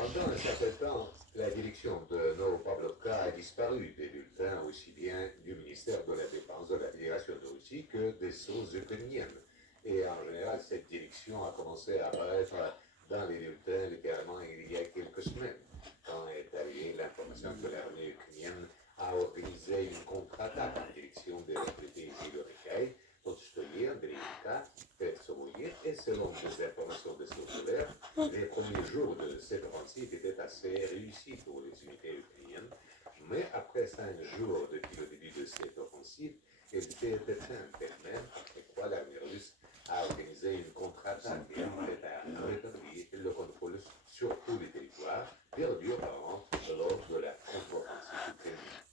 Pendant un certain temps, la direction de nos Pavlovka a disparu des bulletins aussi bien du ministère de la Défense de la Fédération de Russie que des sources ukrainiennes. Et en général, cette direction a commencé à apparaître dans les bulletins littéralement il y a quelques semaines, quand est arrivée l'information que l'armée ukrainienne a organisé une contre-attaque en direction des localités Zilorikai, Totstoye, Andreevka, Persovoye, et selon des informations de circulaires, les premiers jours de cette offensive étaient assez réussis pour les unités ukrainiennes, mais après 5 jours depuis le début de cette offensive, elles étaient éteintes elles-mêmes, et quoi l'armée russe a organisé une contre-attaque et en fait a rétabli le contrôle sur tous les territoires perdus apparemment lors de la contre-offensive ukrainienne.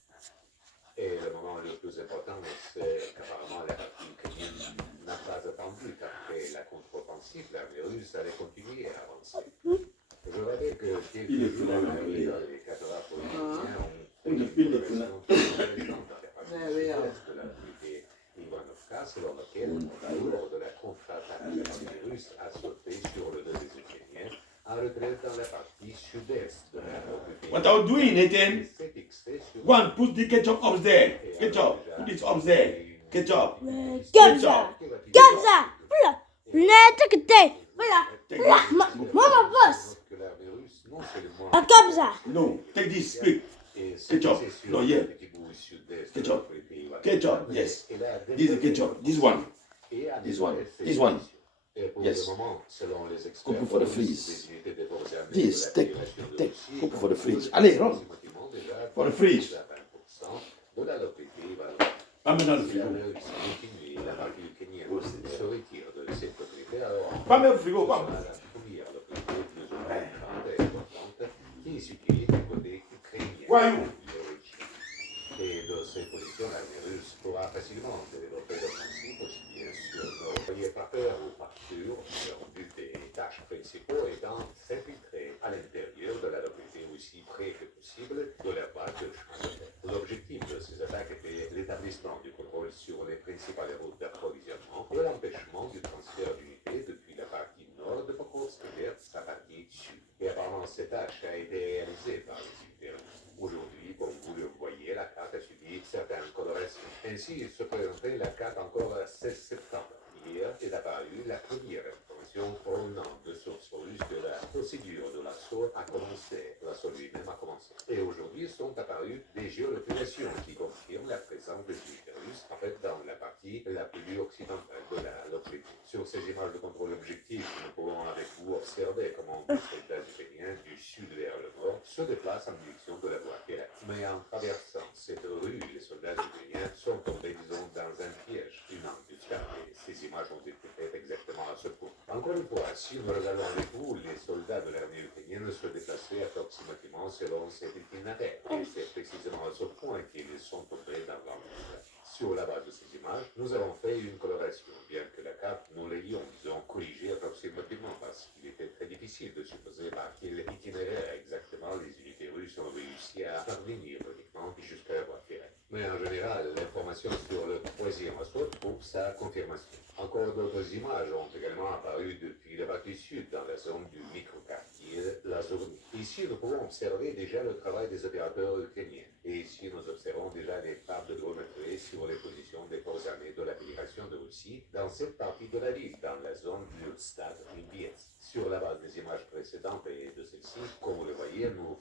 Et le moment le plus important, c'est qu'apparemment la partie ukrainienne n'a pas attendu qu'après la contre-offensive, l'armée russe allait continuer à avancer. Je rappelle que quelques jours après, les camarades politiciens ont fait une déclaration très intéressante dans la partie sud-est de la localité Ivanovka, selon laquelle, lors de la contre-attaque, l'armée russe a sauté sur le dos des Ukrainiens en retraite dans la partie sud-est de la localité. What are you doing, Nathan? Go and put the ketchup up there. Ketchup. Put it up there. Ketchup. Comme ça. Comme ça. Voilà. Voilà. Voilà. Maman bosse. Ah, comme ça. No, take this. Quick. Ketchup. No, here. Ketchup. Ketchup. Yes. This is ketchup. This one. This one. This one. Yes. Couple for the fridge. This. Take. Couple for the fridge. Allez, run. For the fridge. Amène le frigo. Pas même le frigo, pas. Voyons. Et de cette position, l'armée russe pourra facilement développer l'offensive aussi bien sur nos foyers par peur ou par sûr, leur but et tâches principaux étant s'infiltrer à l'intérieur de la localité aussi près que possible de la base de chemin de fer. L'objectif de ces attaques était l'établissement du contrôle sur les principales routes d'approvisionnement et l'empêchement du transfert d'unités depuis la partie nord de Pokrovsk vers sa partie sud. Et apparemment, cette tâche a été réalisée par les unités russes. Aujourd'hui, comme vous le voyez, la carte a subi certaines colorations. Ainsi, il se présentait la carte encore le 16 septembre. Hier est apparue la première information provenant de sources russes que la procédure de l'assaut a commencé. L'assaut lui-même a commencé. Et aujourd'hui sont apparues des géolocalisations qui confirment la présence des unités russes, en fait, dans la partie la plus occidentale de la localité. Sur ces images de contrôle objectif, nous pouvons avec vous observer comment des soldats ukrainiens du sud vers le nord se déplacent en direction de la voie terrestre. Mais en traversant cette rue, les soldats ukrainiens sont tombés, disons, dans un piège, une embuscade. Et ces images ont été faites exactement à ce point. Encore une fois, si nous regardons avec vous, les soldats de l'armée ukrainienne se déplaçaient approximativement selon cet itinéraire. Et c'est précisément à ce point qu'ils sont tombés dans l'embuscade. Sur la base de ces images, nous avons fait une coloration, bien que la carte, nous l'ayons, disons, corrigée approximativement, parce qu'il était très difficile de supposer par quel itinéraire exactement les unités russes ont réussi à parvenir uniquement jusqu'à la voie ferrée. Mais en général, l'information sur le troisième assaut trouve sa confirmation. Encore d'autres images ont également apparu depuis la partie sud, dans la zone du microquartier Lazourny. Ici, nous pouvons observer déjà le travail des opérateurs ukrainiens. Et ici, nous observons déjà les frappes de drones sur les positions des forces armées de la Fédération de Russie dans cette partie de la ville, dans la zone du stade Libietz. Sur la base des images précédentes et de celle-ci, comme vous le voyez, nous